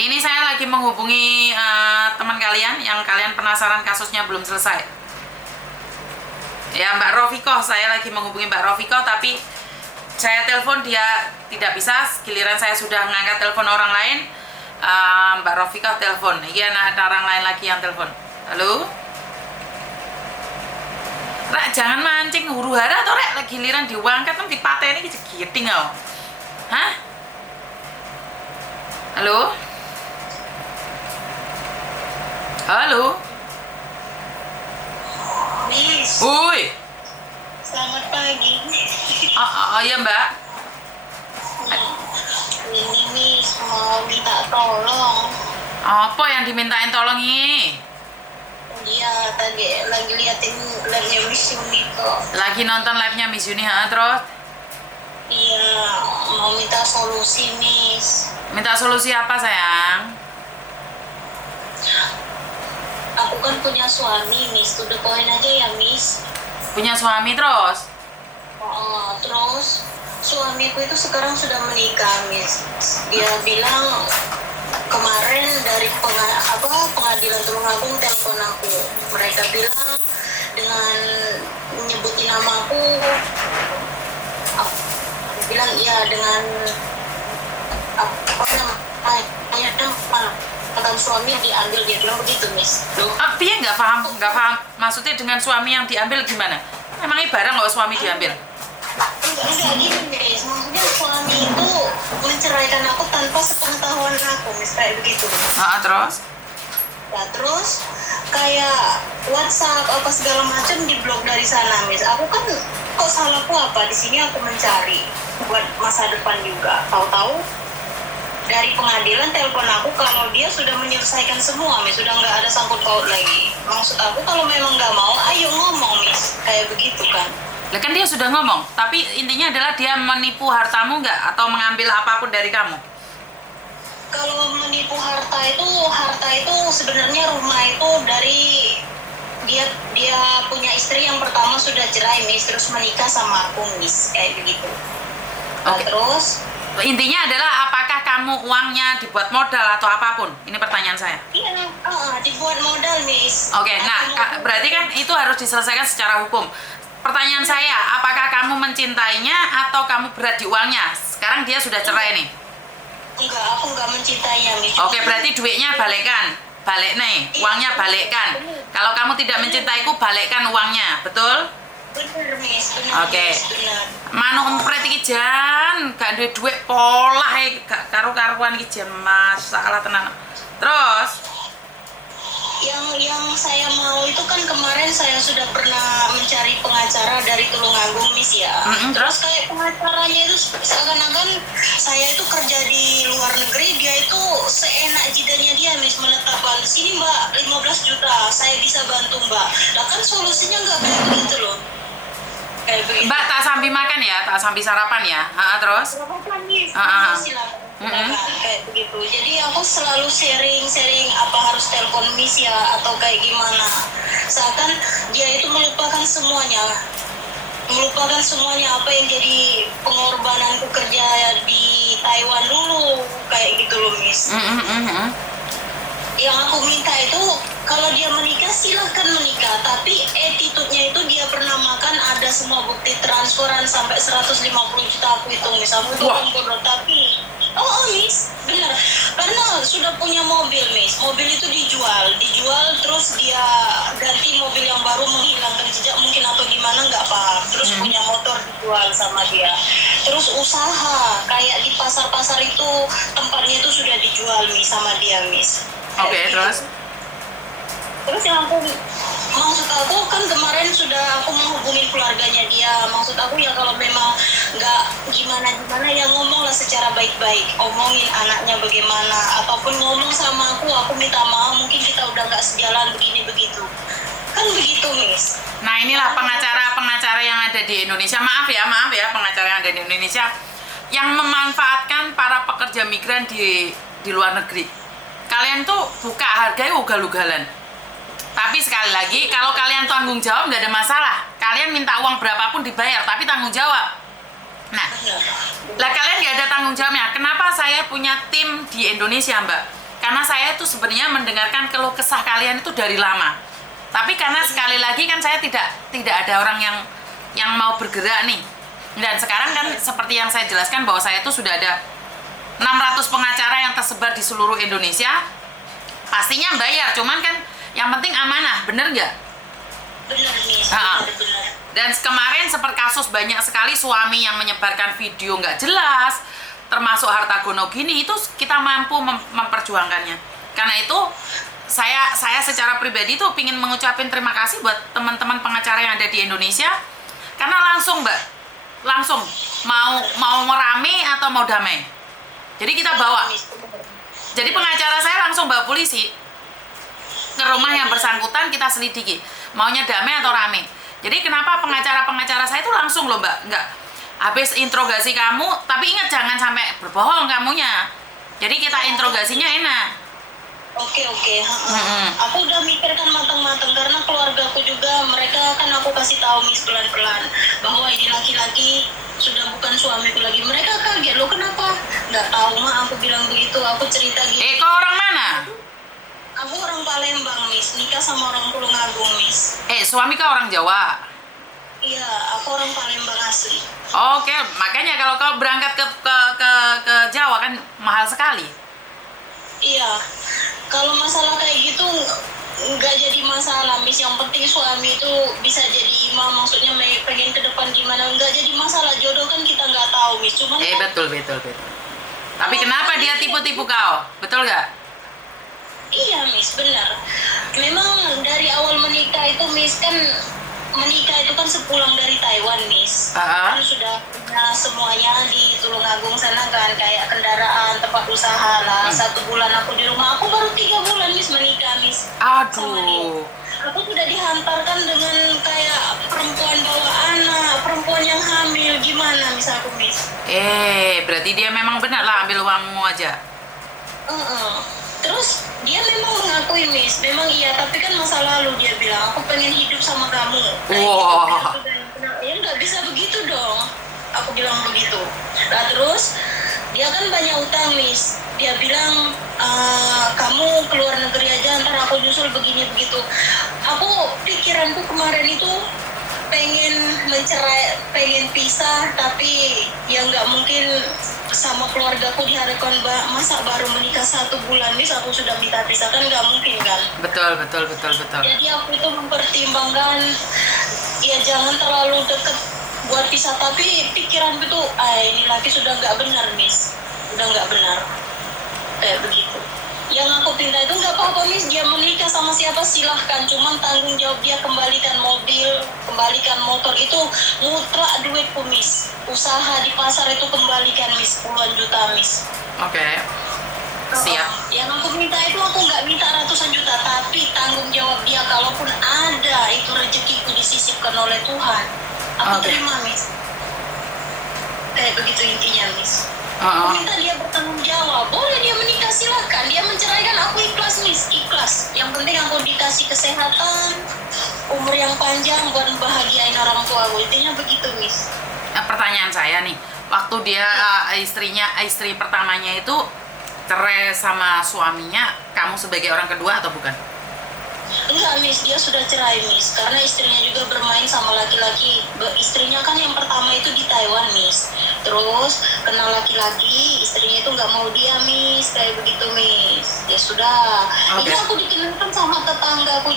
Jadi ini saya lagi menghubungi teman kalian yang kalian penasaran kasusnya belum selesai. Ya, Mbak Rofiko, saya lagi menghubungi Mbak Rofiko, tapi saya telepon dia tidak bisa. Giliran saya sudah ngangkat telepon orang lain, Mbak Rofiko telepon. Iya, ada orang lain lagi yang telepon. Halo? Rek, jangan mancing huru hara atau rek, giliran diangkat kan dipateni iki jegiting kok. Hah? Halo? Halo? Miss, Woi. selamat pagi. Oh iya, Mbak. Ini Miss mau minta tolong. Apa yang dimintain tolong ini? Dia tadi lagi liatin live-nya Miss Yuni kok. Lagi nonton live-nya Miss Yuni, terus? Iya, mau minta solusi Miss. Minta solusi apa, sayang? Aku kan punya suami Miss, udah poin aja ya Miss. Punya suami terus? Terus suamiku itu sekarang sudah menikah Miss. Dia bilang kemarin dari pengadilan Tulungagung telepon aku. Mereka bilang dengan menyebutin namaku, aku bilang iya dengan apa namanya kata suami yang diambil, dia bilang begitu Miss. Piye nggak paham? Maksudnya dengan suami yang diambil gimana? Emangnya barang kalau suami diambil? Enggak gini Miss, maksudnya suami itu menceraikan aku tanpa sepengetahuan aku Miss, kayak begitu. Terus? Nah, terus kayak WhatsApp apa segala macam diblok dari sana Miss. Aku kan kok salahku apa? Di sini aku mencari buat masa depan juga. Tahu-tahu dari pengadilan telepon aku kalau dia sudah menyelesaikan semua Miss, sudah nggak ada sangkut paut lagi. Maksud aku kalau memang nggak mau, ayo ngomong Miss, kayak begitu kan. Lah kan dia sudah ngomong, tapi intinya adalah dia menipu hartamu nggak atau mengambil apapun dari kamu? Kalau menipu harta itu sebenarnya rumah itu dari dia punya istri yang pertama sudah cerai Miss, terus menikah sama aku Miss, kayak begitu. Oke. Terus Intinya adalah apakah kamu uangnya dibuat modal atau apapun? Ini pertanyaan saya. iya, dibuat modal Miss. Oke, nah berarti kan itu harus diselesaikan secara hukum. Pertanyaan saya, apakah kamu mencintainya atau kamu berat di uangnya? Sekarang dia sudah cerai nih. Enggak, aku enggak mencintainya Miss. Oke, berarti duitnya balikkan. Balik nih, uangnya balikkan. Kalau kamu tidak mencintaiku, balikkan uangnya, betul? Bener Miss, bener. Oke. Miss, bener. Manu empret iki jan, gak duwe duit polah gak karo-karuan iki jan, masalah tenan. Terus Yang saya mau itu kan kemarin saya sudah pernah mencari pengacara dari Tulungagung Miss ya. Terus? Kayak pengacaranya itu seakan-akan saya itu kerja di luar negeri, dia itu seenak jidatnya dia Miss menetapkan sini Mbak 15 juta saya bisa bantu Mbak. Nah kan solusinya nggak kayak begitu loh. Kayak begitu. Mbak tak sambil makan ya, tak sambil sarapan ya. Terus? Berapa Miss? Silakan. Kayak begitu. Jadi aku selalu sharing apa harus telepon Miss ya atau kayak gimana. Seakan dia itu melupakan semuanya apa yang jadi pengorbananku kerja di Taiwan dulu, kayak gitu loh Miss. Yang aku minta itu kalau dia menikah silahkan menikah, tapi attitude-nya itu dia pernah makan ada semua bukti transferan sampai 150 juta aku hitung Miss. Aku bodoh tapi Miss, benar. Karena sudah punya mobil Miss, mobil itu dijual terus dia ganti mobil yang baru, menghilangkan jejak mungkin atau gimana nggak paham. Terus punya motor dijual sama dia. Terus usaha kayak di pasar-pasar itu tempatnya itu sudah dijual Miss sama dia Miss. Oke, terus? Terus yang maksud aku kan kemarin sudah aku menghubungi keluarganya dia. Maksud aku ya kalau memang nggak gimana ya ngomonglah secara baik-baik, omongin anaknya bagaimana, ataupun ngomong sama aku minta maaf mungkin kita udah nggak sejalan begini begitu. Kan begitu Miss. Nah inilah pengacara yang ada di Indonesia. Maaf ya pengacara yang ada di Indonesia yang memanfaatkan para pekerja migran di luar negeri. Kalian tuh buka harganya ugal-ugalan. Tapi sekali lagi, kalau kalian tanggung jawab nggak ada masalah. Kalian minta uang berapapun dibayar, tapi tanggung jawab. Nah, lah kalian nggak ada tanggung jawabnya. Kenapa saya punya tim di Indonesia, Mbak? Karena saya itu sebenarnya mendengarkan keluh kesah kalian itu dari lama. Tapi karena sekali lagi kan saya tidak ada orang yang mau bergerak nih. Dan sekarang kan seperti yang saya jelaskan bahwa saya itu sudah ada 600 pengacara yang tersebar di seluruh Indonesia. Pastinya bayar, cuman kan yang penting amanah, bener nggak? Benar Miss, Ah. benar. Dan kemarin seperti kasus banyak sekali suami yang menyebarkan video nggak jelas, termasuk harta gono gini, itu kita mampu memperjuangkannya. Karena itu saya secara pribadi tuh ingin mengucapkan terima kasih buat teman-teman pengacara yang ada di Indonesia, karena langsung Mbak, langsung mau merame atau mau damai. Jadi kita bawa. Jadi pengacara saya langsung bawa polisi ke rumah yang bersangkutan, kita selidiki maunya damai atau rame. Jadi kenapa pengacara saya itu langsung loh Mbak, nggak habis interogasi kamu, tapi ingat jangan sampai berbohong kamunya. Jadi kita interogasinya enak. Oke. Aku udah mikirkan matang-matang karena keluargaku juga, mereka kan aku kasih tahu Miss pelan-pelan bahwa ini laki-laki sudah bukan suamiku lagi. Mereka kaget, lo kenapa? Nggak tahu mah, aku bilang begitu, aku cerita gitu. Kau orang mana? Aku orang Palembang Miss, nikah sama orang Tulungagung Miss. Suami kau orang Jawa? Iya, aku orang Palembang asli. Oke, makanya kalau kau berangkat ke Jawa kan mahal sekali. Iya, kalau masalah kayak gitu nggak jadi masalah Miss. Yang penting suami itu bisa jadi imam, maksudnya pengen ke depan gimana, nggak jadi masalah. Jodoh kan kita nggak tahu Miss, cuman kan, Betul. Tapi kenapa dia tipu-tipu kau? Betul nggak? iya Miss, benar. Memang dari awal menikah itu Miss kan, menikah itu kan sepulang dari Taiwan Miss. Kan sudah punya semuanya di Tulungagung sana kan, kayak kendaraan, tempat usaha lah. 1 bulan aku di rumah, aku baru 3 bulan Miss menikah Miss. Sama dia. Aduh. Aku sudah dihantarkan dengan kayak perempuan bawa anak, perempuan yang hamil, gimana Miss aku Miss? Berarti dia memang benar lah ambil uangmu aja. Terus dia memang mengakui Miss, memang iya, tapi kan masa lalu dia bilang aku pengen hidup sama kamu. Wah. Ya nggak bisa begitu dong, aku bilang begitu. Nah terus dia kan banyak utang Miss, dia bilang kamu keluar negeri aja, ntar aku nyusul begini begitu. Aku pikiranku kemarin itu pengen mencerai, pengen pisah, tapi ya nggak mungkin sama keluargaku diharapkan masa baru menikah 1 bulan Miss aku sudah minta pisah, kan nggak mungkin kan. Betul. Jadi aku itu mempertimbangkan ya jangan terlalu deket buat pisah, tapi pikiranku tuh ini laki sudah nggak benar Miss, udah nggak benar kayak begitu. Yang aku pinta itu nggak apa-apa Miss, dia menikah sama siapa silahkan, cuman tanggung jawab dia kembalikan mobil, kembalikan motor, itu mutlak duitku Miss. Usaha di pasar itu kembalikan Miss, puluhan juta Miss. Oke. Siap. Yang aku minta itu, aku nggak minta ratusan juta, tapi tanggung jawab dia, kalaupun ada itu rezekiku disisipkan oleh Tuhan, aku terima Miss. Kayak begitu intinya Miss. Aku minta dia bertanggung jawab. Boleh dia menikah silahkan, dia menceraikan, aku ikhlas Miss, ikhlas. Yang penting aku dikasih kesehatan, umur yang panjang buat bahagiain orang tua aku, intinya begitu Miss. Pertanyaan saya nih, waktu dia istri pertamanya itu cerai sama suaminya, kamu sebagai orang kedua atau bukan? Enggak Miss, dia sudah cerai Miss, karena istrinya juga bermain sama laki-laki. Istrinya kan yang pertama itu di Taiwan Miss, terus kenal laki-laki, istrinya itu nggak mau dia Miss, kayak begitu Miss. Ya sudah, ini aku dikenalkan sama tetanggaku,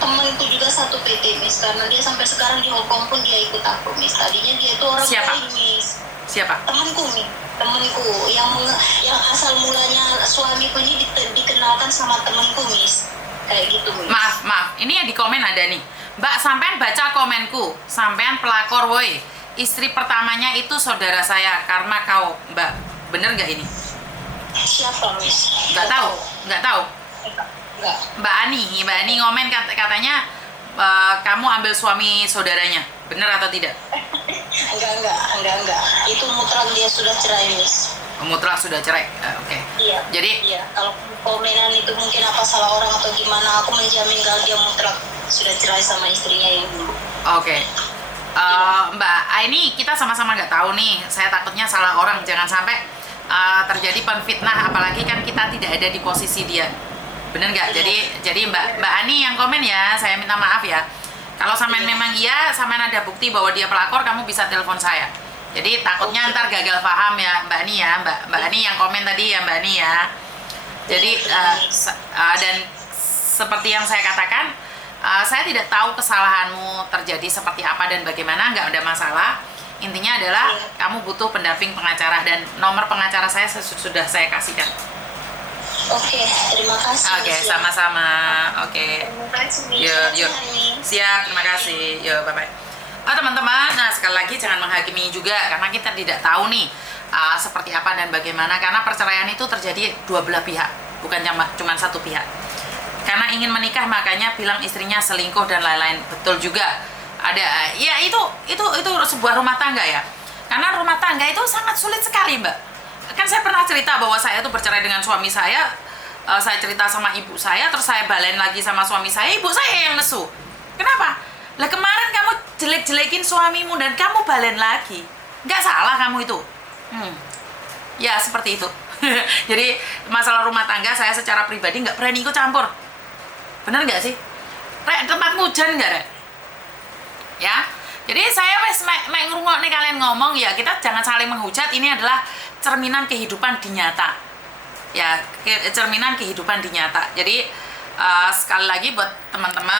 temanku juga satu PT Miss, karena dia sampai sekarang di Hong Kong pun dia ikut aku Miss. Tadinya dia itu orang baik Miss. Siapa? Temanku Miss, temanku yang asal mulanya suamiku ini dikenalkan sama temanku Miss. Kayak gitu Miss. Maaf, ini yang di komen ada nih. Mbak, sampean baca komenku, sampean pelakor woi. Istri pertamanya itu saudara saya karena kau, Mbak. Bener nggak ini? Siapa Miss? Nggak tahu. Nggak. Mbak Ani ngomen katanya kamu ambil suami saudaranya. Bener atau tidak? Enggak. Itu mutlak dia sudah cerai Miss. Mutlak sudah cerai. Oke. Iya. Jadi iya, kalau komenan itu mungkin apa salah orang atau gimana, aku menjamin kalau dia mutlak sudah cerai sama istrinya yang dulu. Oke. Mbak, ini kita sama-sama nggak tahu nih. Saya takutnya salah orang, jangan sampai terjadi penfitnah. Apalagi kan kita tidak nggak ada di posisi dia. Bener nggak? Jadi Mbak Ani yang komen ya, saya minta maaf ya. Kalau sampean memang iya, sampean ada bukti bahwa dia pelakor, kamu bisa telepon saya. Jadi takutnya ntar gagal paham ya Mbak Ani ya, Mbak Ani yang komen tadi ya Mbak Ani ya. Jadi dan seperti yang saya katakan, saya tidak tahu kesalahanmu terjadi seperti apa dan bagaimana, nggak ada masalah. Intinya adalah kamu butuh pendamping pengacara dan nomor pengacara saya sudah saya kasihkan. Oke, terima kasih. Oke, sama-sama. Oke. Terima kasih. Yuk. Siap, terima kasih. Yuk, bye-bye. Teman-teman, nah sekali lagi jangan menghakimi juga karena kita tidak tahu nih seperti apa dan bagaimana, karena perceraian itu terjadi dua belah pihak, bukan cuma satu pihak. Karena ingin menikah makanya bilang istrinya selingkuh dan lain-lain. Betul juga. Ada ya itu sebuah rumah tangga ya. Karena rumah tangga itu sangat sulit sekali, Mbak. Kan saya pernah cerita bahwa saya tuh bercerai dengan suami saya. Saya cerita sama ibu saya, terus saya balen lagi sama suami saya, ibu saya yang nesu. Kenapa? Lah kemarin kamu jelek-jelekin suamimu dan kamu balen lagi. Nggak salah kamu itu. Ya seperti itu. Jadi masalah rumah tangga saya secara pribadi nggak berani ikut campur. Bener nggak sih? Rek, tempat hujan nggak, Rek? Ya. Jadi saya wes mek ngrungokne kalian ngomong ya, kita jangan saling menghujat. Ini adalah cerminan kehidupan di nyata. Ya, cerminan kehidupan di nyata. Jadi sekali lagi buat teman-teman